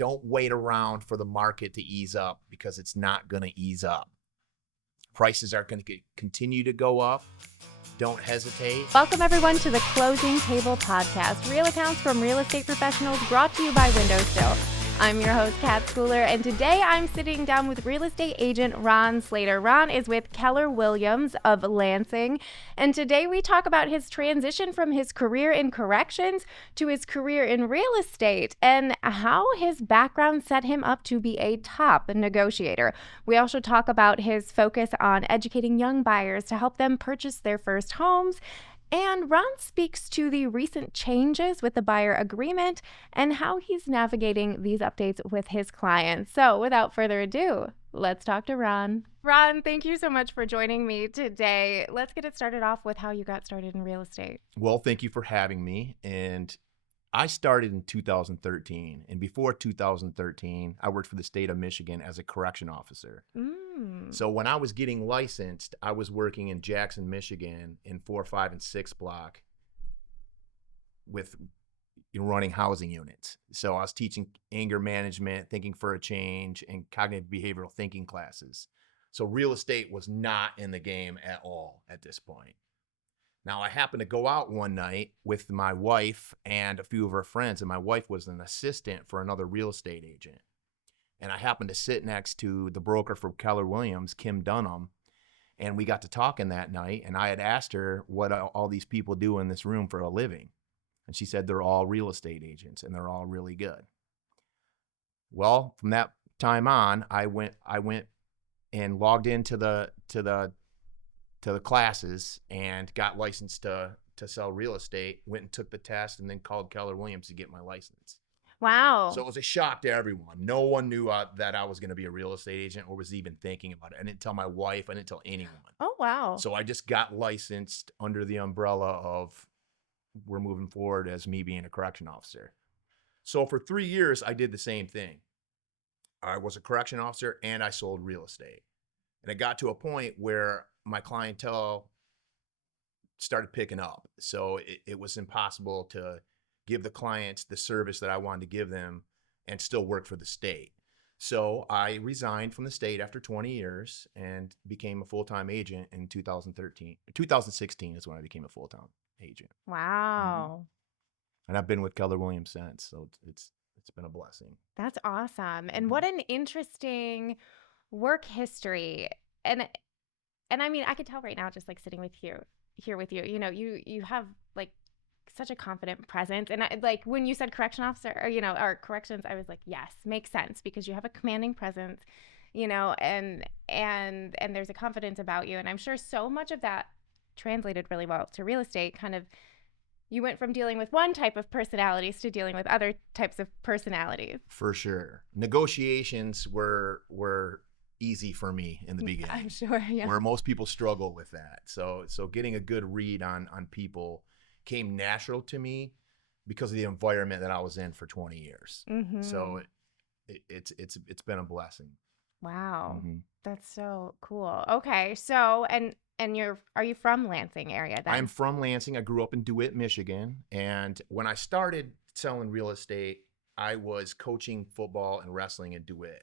Don't wait around for the market to ease up, because it's not going to ease up. Prices are going to continue to go up. Don't hesitate. Welcome everyone to the Closing Table Podcast, real accounts from real estate professionals, brought to you by WindowStill. I'm your host, Kat Schooler, and today I'm sitting down with real estate agent Ron Slater. Ron is with Keller Williams of Lansing, and today we talk about his transition from his career in corrections to his career in real estate and how his background set him up to be a top negotiator. We also talk about his focus on educating young buyers to help them purchase their first homes. And Ron speaks to the recent changes with the buyer agreement and how he's navigating these updates with his clients. So without further ado, let's talk to Ron. Ron, thank you so much for joining me today. Let's get it started off with how you got started in real estate. Well, thank you for having me. And I started in 2013. And before 2013, I worked for the state of Michigan as a correction officer. So when I was getting licensed, I was working in Jackson, Michigan in 4, 5, and 6 block with running housing units. So I was teaching anger management, thinking for a change, and cognitive behavioral thinking classes. So real estate was not in the game at all at this point. Now, I happened to go out one night with my wife and a few of her friends, and my wife was an assistant for another real estate agent. And I happened to sit next to the broker for Keller Williams, Kim Dunham, and we got to talking that night, and I had asked her what all these people do in this room for a living. And she said they're all real estate agents, and they're all really good. Well, from that time on, I went and logged into the classes and got licensed to sell real estate, went and took the test, and then called Keller Williams to get my license. Wow. So it was a shock to everyone. No one knew that I was going to be a real estate agent or was even thinking about it. I didn't tell my wife. I didn't tell anyone. Oh, wow. So I just got licensed under the umbrella of we're moving forward as me being a correction officer. So for 3 years, I did the same thing. I was a correction officer and I sold real estate. And it got to a point where my clientele started picking up. So it was impossible to give the clients the service that I wanted to give them and still work for the state. So I resigned from the state after 20 years and became a full-time agent in 2013. 2016 is when I became a full-time agent. Wow. And I've been with Keller Williams since, so it's been a blessing. That's awesome. And what an interesting work history. And I mean, I could tell right now, just like sitting with you here with you, you have like such a confident presence. And like when you said correction officer or corrections, I was like, yes, makes sense, because you have a commanding presence, and there's a confidence about you. And I'm sure so much of that translated really well to real estate. Kind of, you went from dealing with one type of personalities to dealing with other types of personalities. For sure. Negotiations were easy for me in the beginning. I'm sure, yeah. Where most people struggle with that. So getting a good read on people came natural to me because of the environment that I was in for 20 years. Mm-hmm. So it's been a blessing. Wow. Mm-hmm. That's so cool. Okay. So, and are you from Lansing area then? I'm from Lansing. I grew up in DeWitt, Michigan. And when I started selling real estate, I was coaching football and wrestling in DeWitt.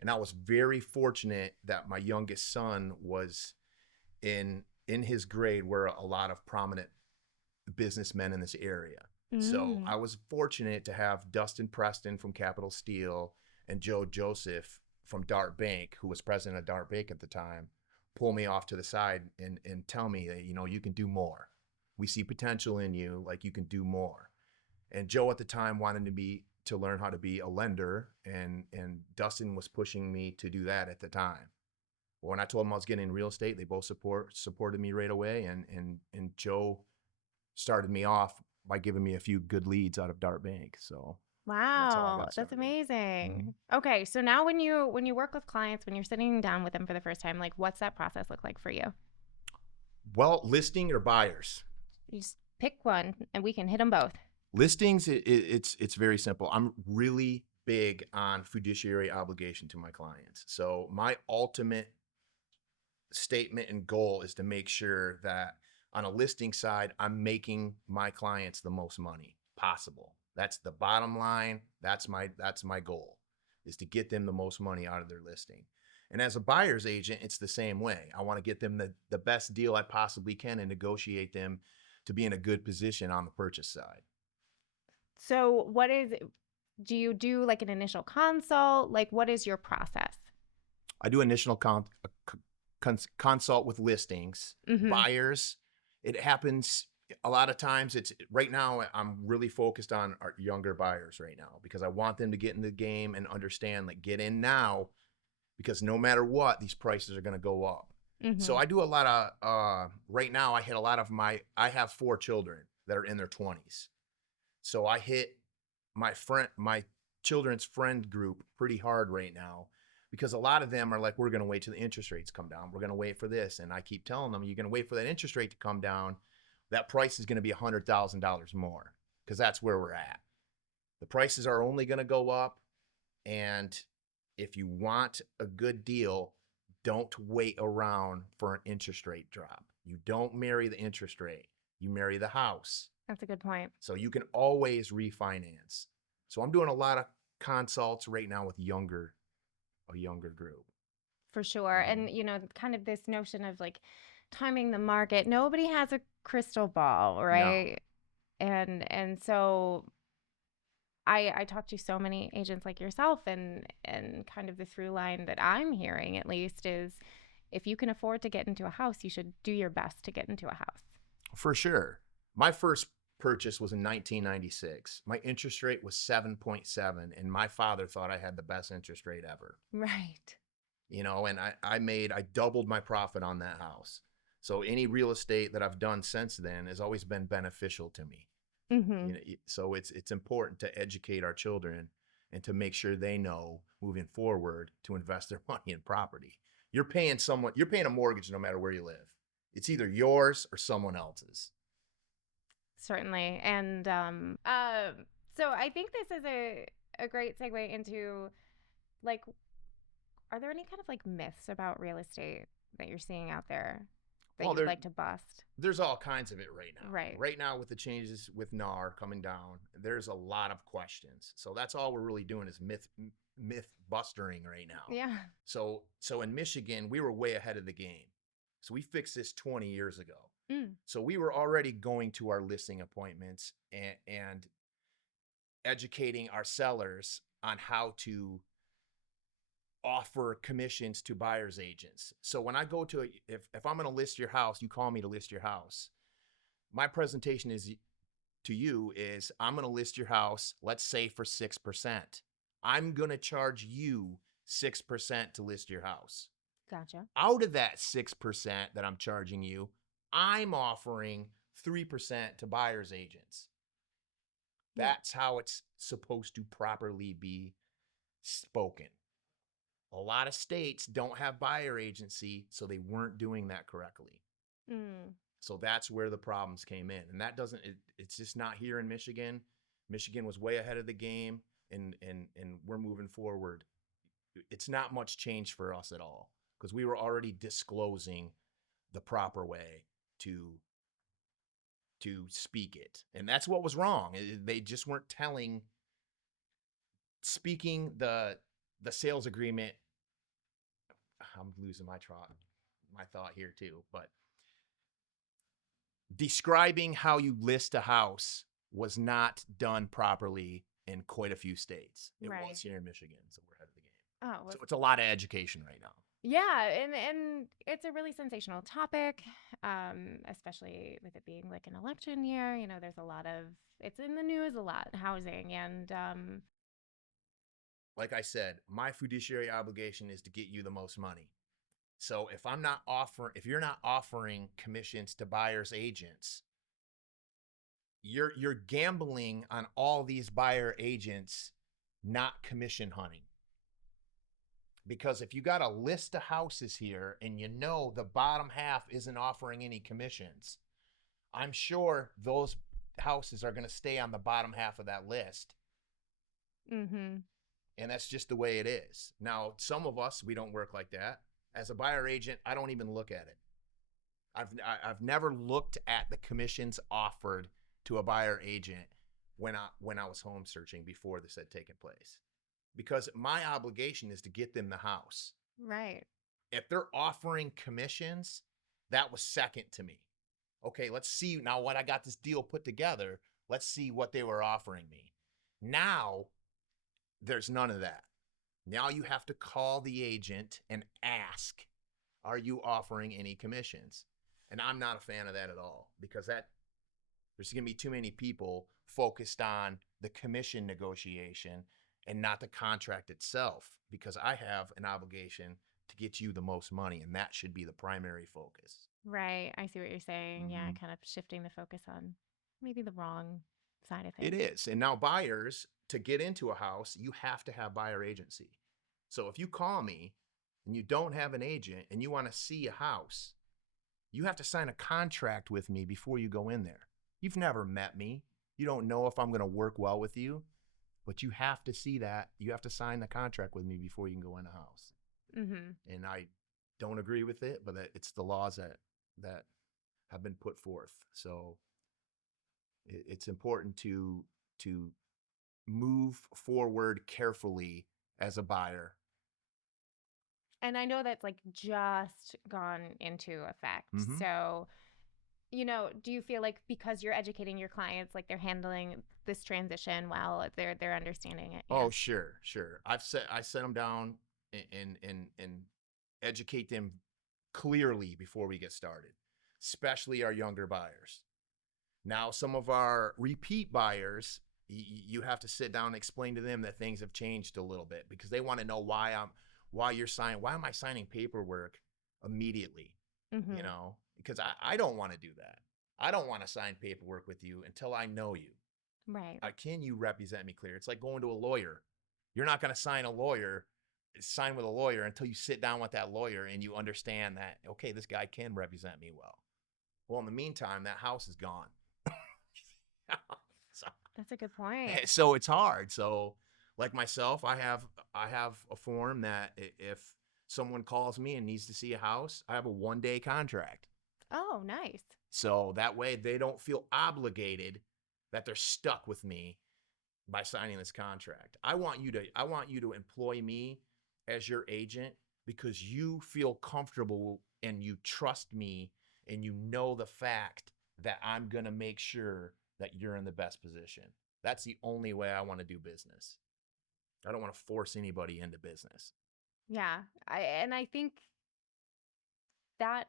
And I was very fortunate that my youngest son was in his grade where a lot of prominent businessmen in this area. So I was fortunate to have Dustin Preston from Capital Steel and Joe Joseph from Dart Bank, who was president of Dart Bank at the time, pull me off to the side and tell me that, you can do more. We see potential in you, like you can do more. And Joe at the time wanted to learn how to be a lender, and Dustin was pushing me to do that at the time. Well, when I told them I was getting in real estate, they both supported me right away, and Joe started me off by giving me a few good leads out of Dart Bank. So wow, that's amazing. Mm-hmm. Okay, so now when you work with clients, when you're sitting down with them for the first time, like what's that process look like for you? Well, listing or buyers? You just pick one, and we can hit them both. Listings, it's very simple. I'm really big on fiduciary obligation to my clients. So my ultimate statement and goal is to make sure that on a listing side, I'm making my clients the most money possible. That's the bottom line. That's my goal, is to get them the most money out of their listing. And as a buyer's agent, it's the same way. I want to get them the best deal I possibly can and negotiate them to be in a good position on the purchase side. So do you do like an initial consult? Like, what is your process? I do initial consult with listings, buyers. It happens a lot of times. It's right now I'm really focused on our younger buyers right now, because I want them to get in the game and understand, like, get in now, because no matter what, these prices are going to go up. So I do a lot of, right now I hit a lot of I have 4 children that are in their 20s. So I hit my children's friend group pretty hard right now, because a lot of them are like, we're going to wait till the interest rates come down. We're going to wait for this. And I keep telling them, you're going to wait for that interest rate to come down. That price is going to be $100,000 more, because that's where we're at. The prices are only going to go up. And if you want a good deal, don't wait around for an interest rate drop. You don't marry the interest rate. You marry the house. That's a good point. So you can always refinance. So I'm doing a lot of consults right now with a younger group. For sure. And, kind of this notion of like timing the market. Nobody has a crystal ball, right? No. And so I talk to so many agents like yourself, and kind of the through line that I'm hearing, at least, is if you can afford to get into a house, you should do your best to get into a house. For sure. My first purchase was in 1996. My interest rate was 7.7, and my father thought I had the best interest rate ever. Right. And I doubled my profit on that house. So any real estate that I've done since then has always been beneficial to me. So it's important to educate our children and to make sure they know moving forward to invest their money in property. You're paying a mortgage no matter where you live. It's either yours or someone else's. Certainly. And so I think this is a great segue into, like, are there any kind of like myths about real estate that you're seeing out there that you'd like to bust? There's all kinds of it right now. Right. Right now, with the changes with NAR coming down, there's a lot of questions. So that's all we're really doing is myth bustering right now. Yeah. So in Michigan, we were way ahead of the game. So we fixed this 20 years ago. So we were already going to our listing appointments and educating our sellers on how to offer commissions to buyer's agents. So when I go to, if I'm going to list your house, you call me to list your house. My presentation to you is I'm going to list your house, let's say for 6%. I'm going to charge you 6% to list your house. Gotcha. Out of that 6% that I'm charging you, I'm offering 3% to buyer's agents. That's how it's supposed to properly be spoken. A lot of states don't have buyer agency, so they weren't doing that correctly. So that's where the problems came in. And it's just not here in Michigan. Michigan was way ahead of the game, and we're moving forward. It's not much change for us at all, because we were already disclosing the proper way to speak it. And that's what was wrong. They just weren't speaking the sales agreement. I'm losing my thought here too, but describing how you list a house was not done properly in quite a few states. It was here in Michigan, so we're ahead of the game. So it's a lot of education right now. Yeah, and it's a really sensational topic, especially with it being like an election year. There's it's in the news a lot, housing, and like I said, my fiduciary obligation is to get you the most money. So if you're not offering commissions to buyer's agents, you're gambling on all these buyer agents not commission hunting. Because if you got a list of houses here and the bottom half isn't offering any commissions, I'm sure those houses are going to stay on the bottom half of that list. And that's just the way it is. Now, some of us, we don't work like that. As a buyer agent, I don't even look at it. I've never looked at the commissions offered to a buyer agent when I was home searching before this had taken place, because my obligation is to get them the house. Right. If they're offering commissions, that was second to me. Okay, let's see now when I got this deal put together, let's see what they were offering me. Now, there's none of that. Now you have to call the agent and ask, are you offering any commissions? And I'm not a fan of that at all, because there's going to be too many people focused on the commission negotiation and not the contract itself, because I have an obligation to get you the most money, and that should be the primary focus. Right. I see what you're saying. Mm-hmm. Yeah, kind of shifting the focus on maybe the wrong side of things. It is. And now buyers, to get into a house, you have to have buyer agency. So if you call me and you don't have an agent and you want to see a house, you have to sign a contract with me before you go in there. You've never met me. You don't know if I'm going to work well with you, but you have to see that. You have to sign the contract with me before you can go in the house. Mm-hmm. And I don't agree with it, but it's the laws that have been put forth. So it's important to move forward carefully as a buyer. And I know that's like just gone into effect. Mm-hmm. So, do you feel like because you're educating your clients, like they're handling this transition well, they're understanding it? Oh, sure. I set them down and educate them clearly before we get started, especially our younger buyers. Now, some of our repeat buyers, you have to sit down and explain to them that things have changed a little bit, because they want to know why am I signing paperwork immediately? Mm-hmm. Because I don't want to do that. I don't want to sign paperwork with you until I know you. Right. Can you represent me clear? It's like going to a lawyer. You're not going to sign with a lawyer until you sit down with that lawyer and you understand that, okay, this guy can represent me well. Well, in the meantime, that house is gone. So, that's a good point. So it's hard. So like myself, I have a form that if someone calls me and needs to see a house, I have a 1-day contract. Oh, nice. So that way they don't feel obligated that they're stuck with me by signing this contract. I want you to employ me as your agent because you feel comfortable and you trust me and you know the fact that I'm going to make sure that you're in the best position. That's the only way I want to do business. I don't want to force anybody into business. Yeah. I think that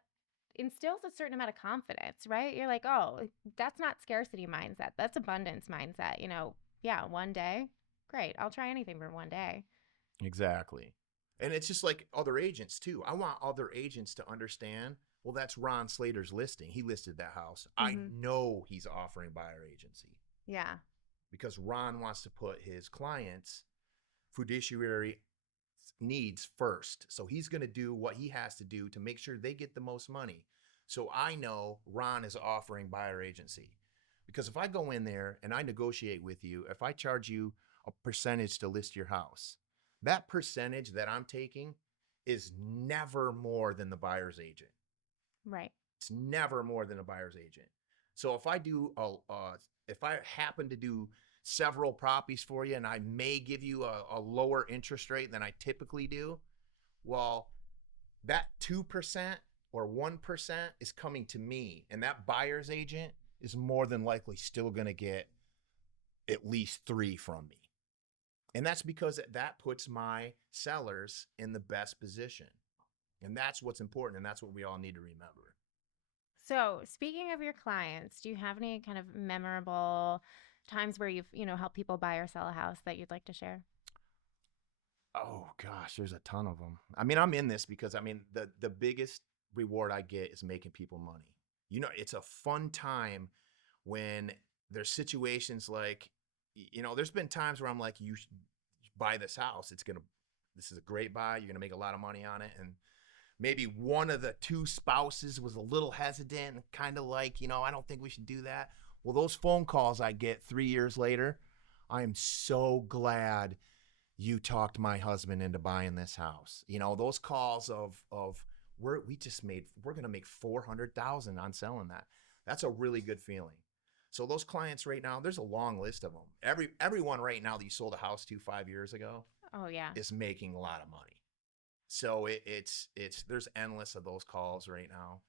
instills a certain amount of confidence, right? You're like, oh, that's not scarcity mindset. That's abundance mindset. Yeah, 1 day. Great. I'll try anything for 1 day. Exactly. And it's just like other agents too. I want other agents to understand, well, that's Ron Slater's listing. He listed that house. Mm-hmm. I know he's offering buyer agency. Yeah. Because Ron wants to put his clients' fiduciary needs first. So he's going to do what he has to do to make sure they get the most money. So I know Ron is offering buyer agency. Because if I go in there and I negotiate with you, if I charge you a percentage to list your house, that percentage that I'm taking is never more than the buyer's agent. Right. It's never more than a buyer's agent. So if I happen to do several properties for you and I may give you a lower interest rate than I typically do, well, that 2% or 1% is coming to me, and that buyer's agent is more than likely still going to get at least 3 from me. And that's because that puts my sellers in the best position. And that's what's important, and that's what we all need to remember. So speaking of your clients, do you have any kind of memorable times where you've, helped people buy or sell a house that you'd like to share? Oh gosh, there's a ton of them. I mean, I'm in this because the biggest reward I get is making people money. It's a fun time when there's situations like, there's been times where I'm like, you should buy this house. This is a great buy. You're going to make a lot of money on it. And maybe one of the 2 spouses was a little hesitant, kind of like, I don't think we should do that. Well, those phone calls I get 3 years later, I am so glad you talked my husband into buying this house. Those calls of we're going to make $400,000 on selling that. That's a really good feeling. So those clients right now, there's a long list of them. Everyone right now that you sold a house to 5 years ago Oh yeah. is making a lot of money. So it's there's endless of those calls right now.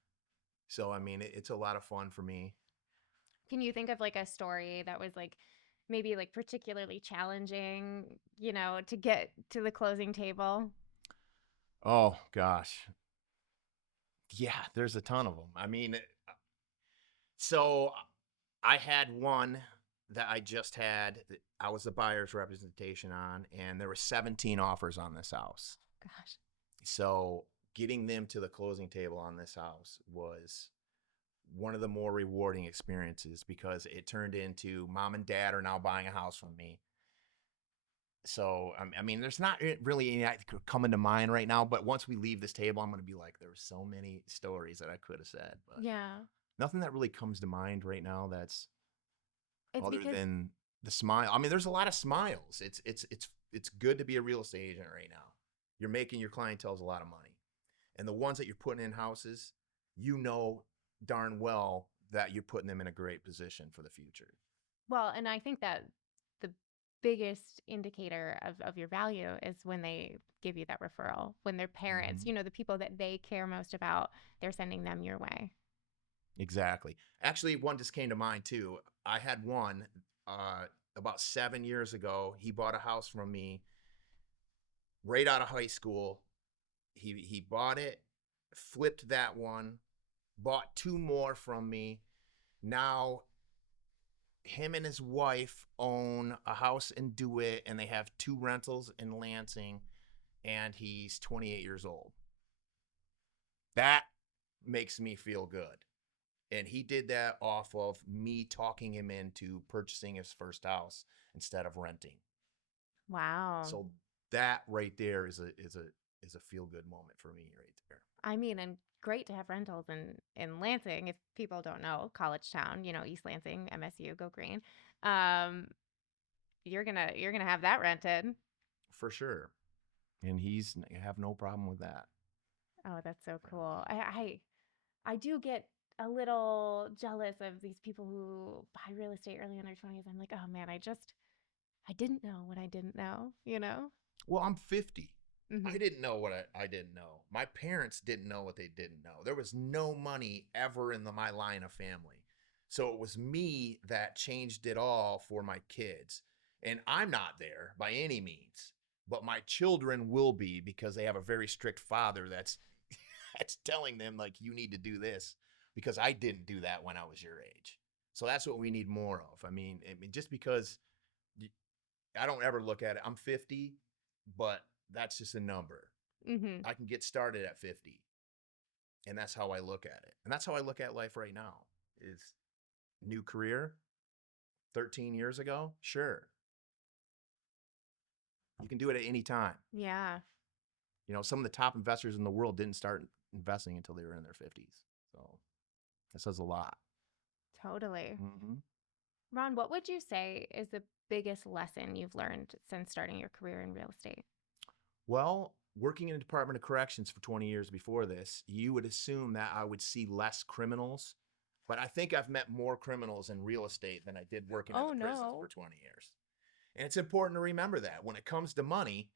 So I mean, it's a lot of fun for me. Can you think of like a story that was like maybe like particularly challenging, you know, to get to the closing table? Oh gosh. Yeah, there's a ton of them. I mean, so I had one that I just had. I was the buyer's representation on, and there were 17 offers on this house. Gosh. So getting them to the closing table on this house was one of the more rewarding experiences because it turned into mom and dad are now buying a house from me. So, I mean, there's not really any coming to mind right now, but once we leave this table, I'm going to be like, there were so many stories that I could have said, but Yeah. nothing that really comes to mind right now that's It's other because than the smile. I mean, there's a lot of smiles. It's good to be a real estate agent right now. You're making your clientele a lot of money. And the ones that you're putting in houses, you know darn well that you're putting them in a great position for the future. well, and I think that the biggest indicator of your value is when they give you that referral, when their parents, Mhm. you know, the people that they care most about, they're sending them your way. Exactly. Actually, one just came to mind too. I had one about 7 years ago. He bought a house from me right out of high school. He bought it, flipped that one, bought two more from me. Now him and his wife own a house in DeWitt, and they have two rentals in Lansing, and he's 28 years old. That makes me feel good. And he did that off of me talking him into purchasing his first house instead of renting. Wow. So that right there is a feel good moment for me right there. I mean, and great to have rentals in Lansing. If people don't know, college town, you know, East Lansing, MSU, go green. Um, you're gonna have that rented. For sure. And he's have no problem with that. Oh, that's so cool. I do get a little jealous of these people who buy real estate early in their 20s. I'm like, oh man, I didn't know what I didn't know, you know? Well, I'm 50. I Mm-hmm. didn't know what I didn't know. My parents didn't know what they didn't know. There was no money ever in my line of family. So it was me that changed it all for my kids. And I'm not there by any means, but my children will be because they have a very strict father that's that's telling them like you need to do this because I didn't do that when I was your age. So that's what we need more of. I mean just because I don't ever look at it. I'm 50, but that's just a number. Mm-hmm. I can get started at 50. And that's how I look at it. And that's how I look at life right now. Is new career 13 years ago? Sure. You can do it at any time. Yeah, You know, some of the top investors in the world didn't start investing until they were in their 50s. So that says a lot. totally. Mm-hmm. Ron, what would you say is the biggest lesson you've learned since starting your career in real estate? Well, working in the Department of Corrections for 20 years before this, you would assume that I would see less criminals. But I think I've met more criminals in real estate than I did working in Oh the prisons no. for 20 years. And it's important to remember that when it comes to money,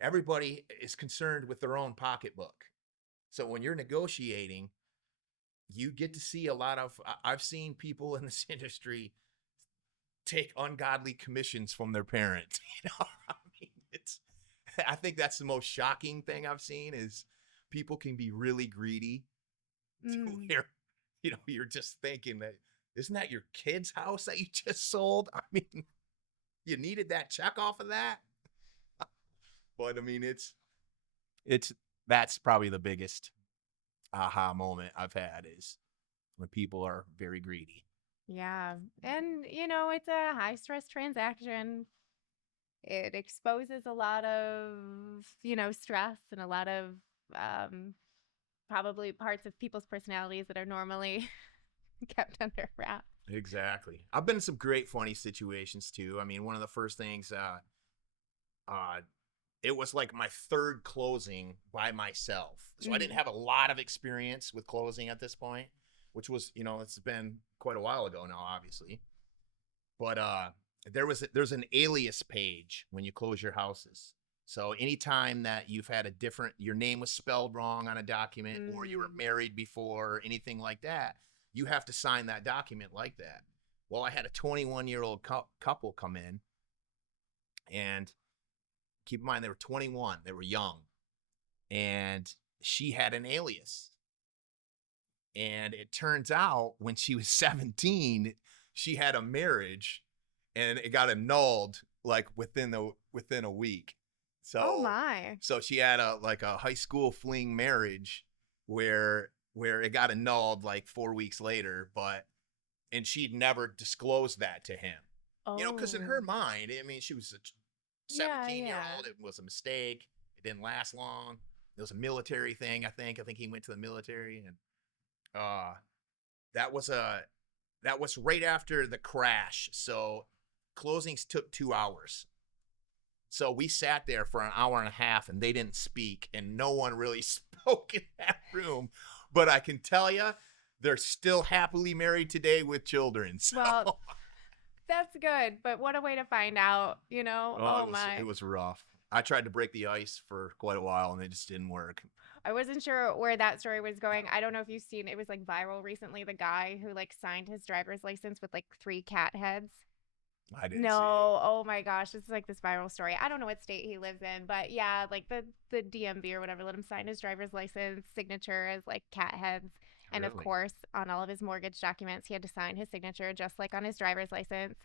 everybody is concerned with their own pocketbook. So when you're negotiating, you get to see a lot of, I've seen people in this industry take ungodly commissions from their parents. You know, I mean, I think that's the most shocking thing I've seen is people can be really greedy to Mm. where, you know, you're just thinking that, isn't that your kid's house that you just sold? I mean, you needed that check off of that. But I mean, it's that's probably the biggest aha moment I've had is when people are very greedy. Yeah. And, you know, it's a high stress transaction. It exposes a lot of, you know, stress and a lot of probably parts of people's personalities that are normally kept under wraps. Exactly. I've been in some great funny situations too. I mean, one of the first things, it was like my third closing by myself. So I didn't have a lot of experience with closing at this point, which was, you know, it's been quite a while ago now, obviously. But there's an alias page when you close your houses. So anytime that you've had your name was spelled wrong on a document, or you were married before, or anything like that, you have to sign that document like that. Well, I had a 21-year-old couple come in, and keep in mind they were 21, they were young, and she had an alias. And it turns out when she was 17, she had a marriage, and it got annulled like within a week. So, oh my! So she had a high school fling marriage where it got annulled like 4 weeks later, and she'd never disclosed that to him. Oh. You know, because in her mind, I mean, she was a 17-year-old. It was a mistake. It didn't last long. It was a military thing. I think he went to the military, and that was right after the crash. So closings took 2 hours. So we sat there for an hour and a half, and they didn't speak, and no one really spoke in that room. But I can tell you, they're still happily married today with children. So. Well, that's good. But what a way to find out, you know? Oh my. It was rough. I tried to break the ice for quite a while, and it just didn't work. I wasn't sure where that story was going. I don't know if you've seen, it was like viral recently, the guy who like signed his driver's license with like 3 cat heads. I didn't see it. Oh my gosh, this is like this viral story. I don't know what state he lives in, but yeah, like the DMV or whatever let him sign his driver's license signature as like cat heads. And Really? Of course, on all of his mortgage documents, he had to sign his signature just like on his driver's license.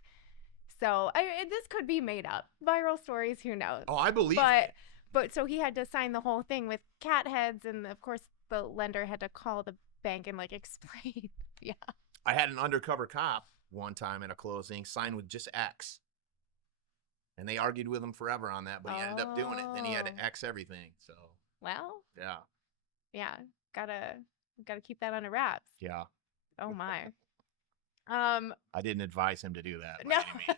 So this could be made up. Viral stories, who knows? Oh, I believe it. But so he had to sign the whole thing with cat heads, and of course the lender had to call the bank and like explain. Yeah. I had an undercover cop one time at a closing sign with just X. And they argued with him forever on that, but he ended up doing it. Then he had to X everything. So. Well. Yeah. Yeah. Gotta keep that under wraps. Yeah. Oh my. I didn't advise him to do that by any means.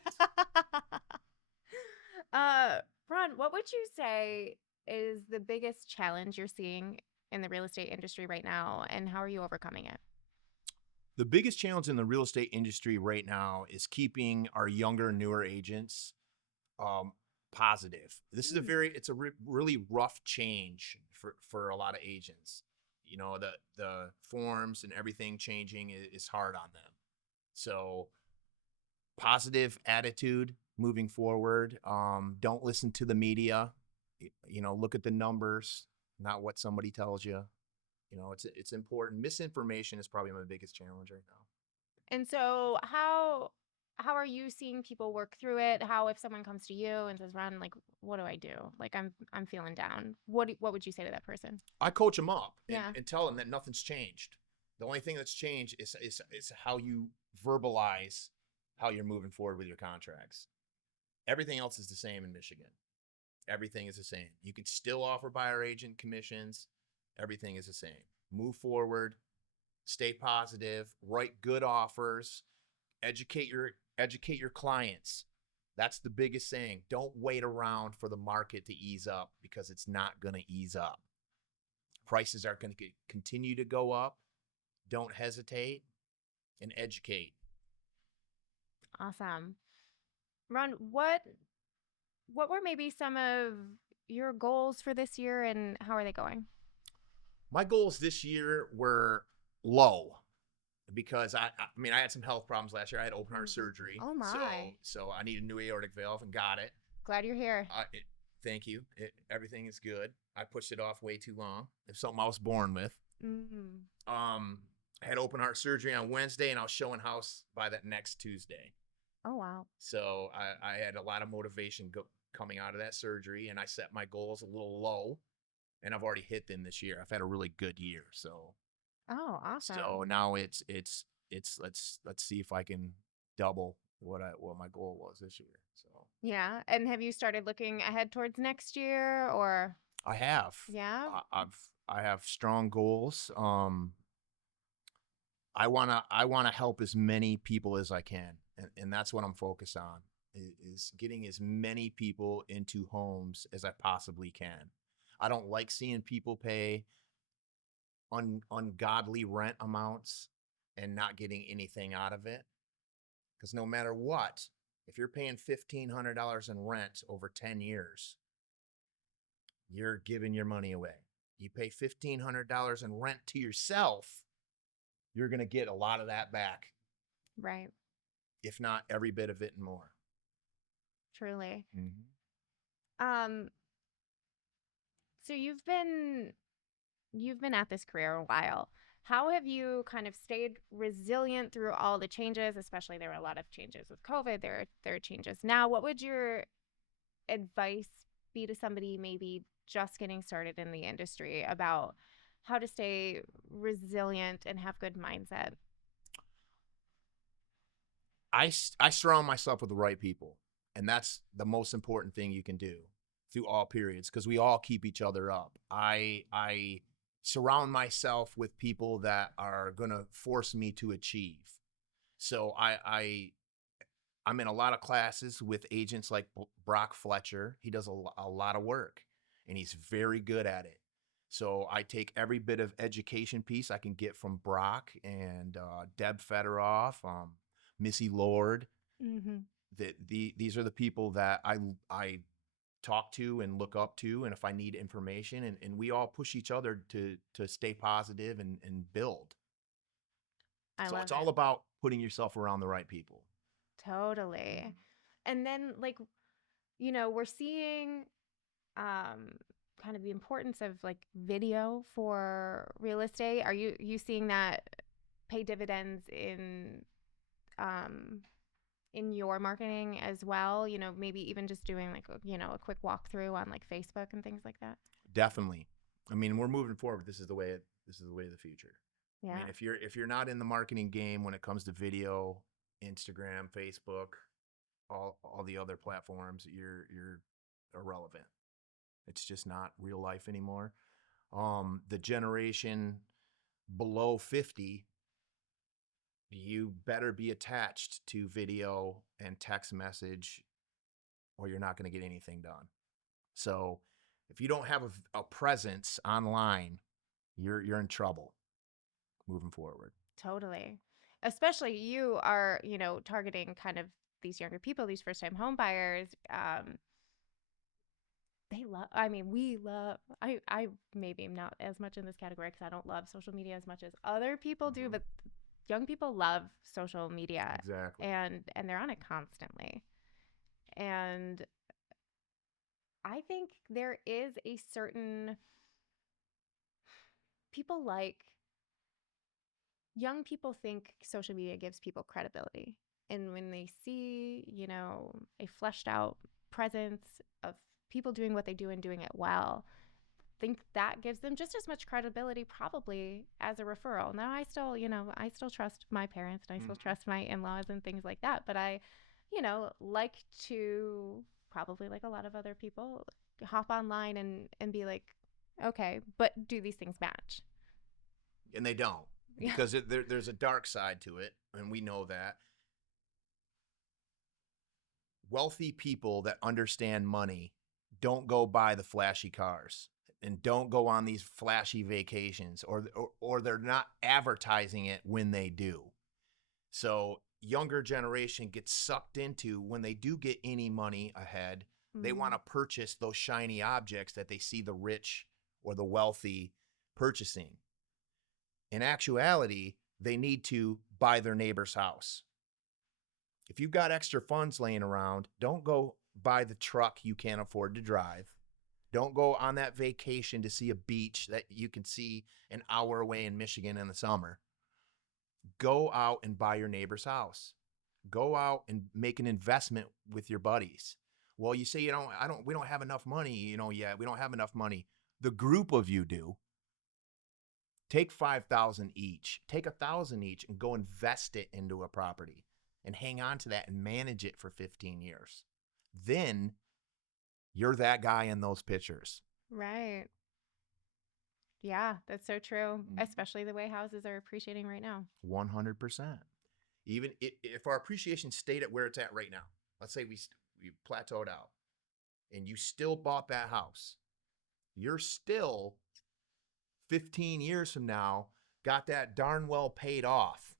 Ron, what would you say is the biggest challenge you're seeing in the real estate industry right now, and how are you overcoming it? The biggest challenge in the real estate industry right now is keeping our younger, newer agents positive. This is it's a really rough change for a lot of agents. You know, the forms and everything changing is hard on them. So positive attitude moving forward. Don't listen to the media. You know, look at the numbers, not what somebody tells you. You know, it's important. Misinformation is probably my biggest challenge right now. And so how are you seeing people work through it? How, if someone comes to you and says, Ron, like, what do I do? Like, I'm feeling down. What would you say to that person? I coach them up Yeah. and tell them that nothing's changed. The only thing that's changed is how you verbalize how you're moving forward with your contracts. Everything else is the same in Michigan. Everything is the same. You can still offer buyer agent commissions. Everything is the same. Move forward, stay positive, write good offers, educate your clients. That's the biggest thing. Don't wait around for the market to ease up, because it's not going to ease up. Prices are going to continue to go up. Don't hesitate, and educate. Awesome. Ron, what were maybe some of your goals for this year, and how are they going? My goals this year were low, because I had some health problems last year. I had open heart surgery. Oh my. So I need a new aortic valve and got it. Glad you're here. Thank you. Everything is good. I pushed it off way too long. It's something I was born with. I had open heart surgery on Wednesday, and I was showing house by that next Tuesday. Oh, wow. So I had a lot of motivation coming out of that surgery, and I set my goals a little low, and I've already hit them this year. I've had a really good year. So. Oh, awesome. So now it's let's see if I can double what my goal was this year. So. Yeah. And have you started looking ahead towards next year, or? I have. Yeah. I have strong goals. I wanna help as many people as I can, and that's what I'm focused on, is getting as many people into homes as I possibly can. I don't like seeing people pay ungodly rent amounts and not getting anything out of it. Because no matter what, if you're paying $1,500 in rent over 10 years, you're giving your money away. You pay $1,500 in rent to yourself, you're going to get a lot of that back. Right. If not every bit of it and more. Truly. Mm-hmm. So you've been at this career a while. How have you kind of stayed resilient through all the changes? Especially there were a lot of changes with COVID. There are changes now. What would your advice be to somebody maybe just getting started in the industry about how to stay resilient and have good mindset? I surround myself with the right people, and that's the most important thing you can do through all periods, because we all keep each other up. I surround myself with people that are going to force me to achieve. So I'm in a lot of classes with agents like Brock Fletcher. He does a lot of work, and he's very good at it. So I take every bit of education piece I can get from Brock and Deb Federoff, Missy Lord. Mm-hmm. These are the people that I talk to and look up to, and if I need information, and we all push each other to stay positive and build. So it's all about putting yourself around the right people. Totally. And then, like, we're seeing kind of the importance of like video for real estate. Are you seeing that pay dividends in your marketing as well? Maybe even just doing like a quick walkthrough on like Facebook and things like that. Definitely. I mean, we're moving forward. This is the way of the future. Yeah. I mean, if you're not in the marketing game when it comes to video, Instagram, Facebook, all the other platforms, you're irrelevant. It's just not real life anymore. The generation below 50, you better be attached to video and text message, or you're not going to get anything done. So if you don't have a presence online, you're in trouble moving forward. Totally. Especially you are, targeting kind of these younger people, these first-time home buyers. I maybe am not as much in this category because I don't love social media as much as other people do, but young people love social media. Exactly. And they're on it constantly. And I think there is a certain young people think social media gives people credibility. And when they see, a fleshed out presence of people doing what they do and doing it well, think that gives them just as much credibility probably as a referral. Now I still trust my parents and I still trust my in-laws and things like that. But I, like to, probably like a lot of other people, hop online and be like, okay, but do these things match? And they don't. Because there's a dark side to it, and we know that. Wealthy people that understand money don't go buy the flashy cars and don't go on these flashy vacations, or they're not advertising it when they do. So younger generation gets sucked into, when they do get any money ahead, they want to purchase those shiny objects that they see the rich or the wealthy purchasing. In actuality, they need to buy their neighbor's house. If you've got extra funds laying around, don't go buy the truck you can't afford to drive. Don't go on that vacation to see a beach that you can see an hour away in Michigan in the summer. Go out and buy your neighbor's house. Go out and make an investment with your buddies. Well, you say, we don't have enough money, we don't have enough money. The group of you do. Take $5,000 each, take $1,000 each, and go invest it into a property and hang on to that and manage it for 15 years. Then you're that guy in those pictures. Right. Yeah, that's so true. Especially the way houses are appreciating right now. 100%. Even if our appreciation stayed at where it's at right now, let's say we plateaued out and you still bought that house, you're still 15 years from now got that darn well paid off.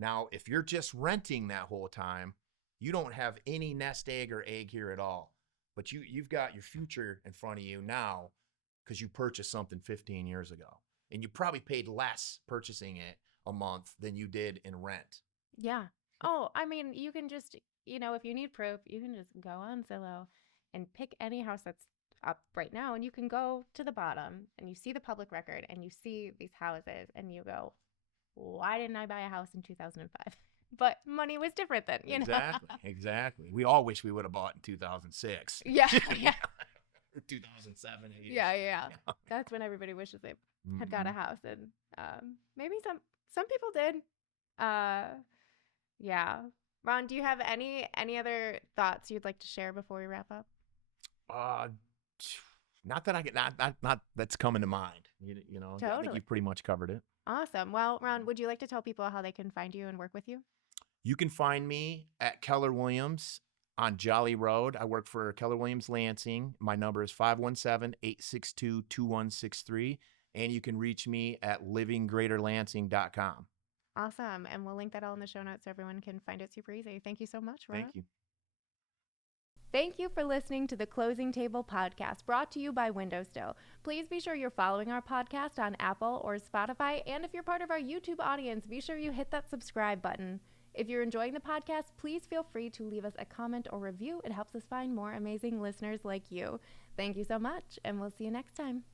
Now, if you're just renting that whole time, you don't have any nest egg or egg here at all. But you've got your future in front of you now because you purchased something 15 years ago. And you probably paid less purchasing it a month than you did in rent. Yeah. Oh, I mean, you can just, if you need proof, you can just go on Zillow and pick any house that's up right now. And you can go to the bottom and you see the public record and you see these houses and you go, why didn't I buy a house in 2005? But money was different then, Exactly. We all wish we would have bought in 2006. Yeah. 2007, 8. Yeah. That's when everybody wishes they had got a house. And maybe some people did. Yeah. Ron, do you have any other thoughts you'd like to share before we wrap up? Not that I get not that's coming to mind. Totally. I think you've pretty much covered it. Awesome. Well, Ron, would you like to tell people how they can find you and work with you? You can find me at Keller Williams on Jolly Road. I work for Keller Williams Lansing. My number is 517-862-2163. And you can reach me at livinggreaterlansing.com. Awesome. And we'll link that all in the show notes so everyone can find it super easy. Thank you so much, Ron. Thank you. Thank you for listening to the Closing Table podcast brought to you by WindowStill. Please be sure you're following our podcast on Apple or Spotify. And if you're part of our YouTube audience, be sure you hit that subscribe button. If you're enjoying the podcast, please feel free to leave us a comment or review. It helps us find more amazing listeners like you. Thank you so much, and we'll see you next time.